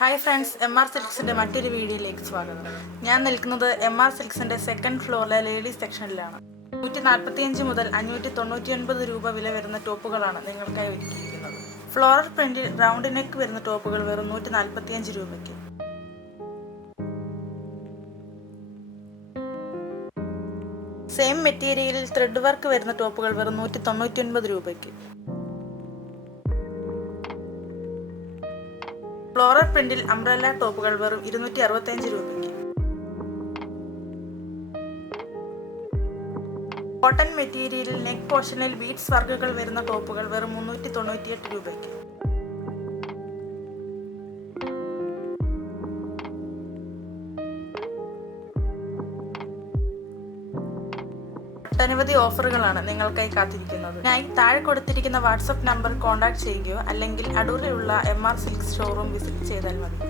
Hi friends, MR സിൽക്സിൻ്റെ മറ്റൊരു വീഡിയോയിലേക്ക് സ്വാഗതം. ഞാൻ നിൽക്കുന്നത് MR സിൽക്സിൻ്റെ സെക്കൻഡ് ഫ്ലോറിലെ ലേഡീസ് സെക്ഷനിലാണ്. 145 മുതൽ 599 രൂപ വില വരുന്ന ടോപ്പുകളാണ് നിങ്ങൾക്കായി ഒരുക്കിയിരിക്കുന്നത്. ഫ്ലോറൽ പ്രിന്റിൽ റൗണ്ട് നെക്ക് വരുന്ന ടോപ്പുകൾ വെറും 145 രൂപയ്ക്ക്. സെയിം മെറ്റീരിയലിൽ ത്രെഡ് വർക്ക് വരുന്ന ടോപ്പുകൾ വെറും 199 രൂപയ്ക്ക്. ഫ്ലോറൽ പ്രിന്റിൽ അംബ്രല്ല ടോപ്പുകൾ വെറും 265 രൂപയ്ക്ക്. കോട്ടൺ മെറ്റീരിയലിൽ നെക്ക് പോർഷനിൽ ബീഡ്സ് വർക്കുകൾ വരുന്ന ടോപ്പുകൾ വെറും 398 രൂപയ്ക്ക്. ഒട്ടനവധി ഓഫറുകളാണ് നിങ്ങൾക്കായി കാത്തിരിക്കുന്നത്. ഞാൻ താഴെ കൊടുത്തിരിക്കുന്ന വാട്സപ്പ് നമ്പർ കോൺടാക്ട് ചെയ്യുകയോ അല്ലെങ്കിൽ അടൂരിലുള്ള MR സിൽക്സ് ഷോറൂം വിസിറ്റ് ചെയ്താൽ മതി.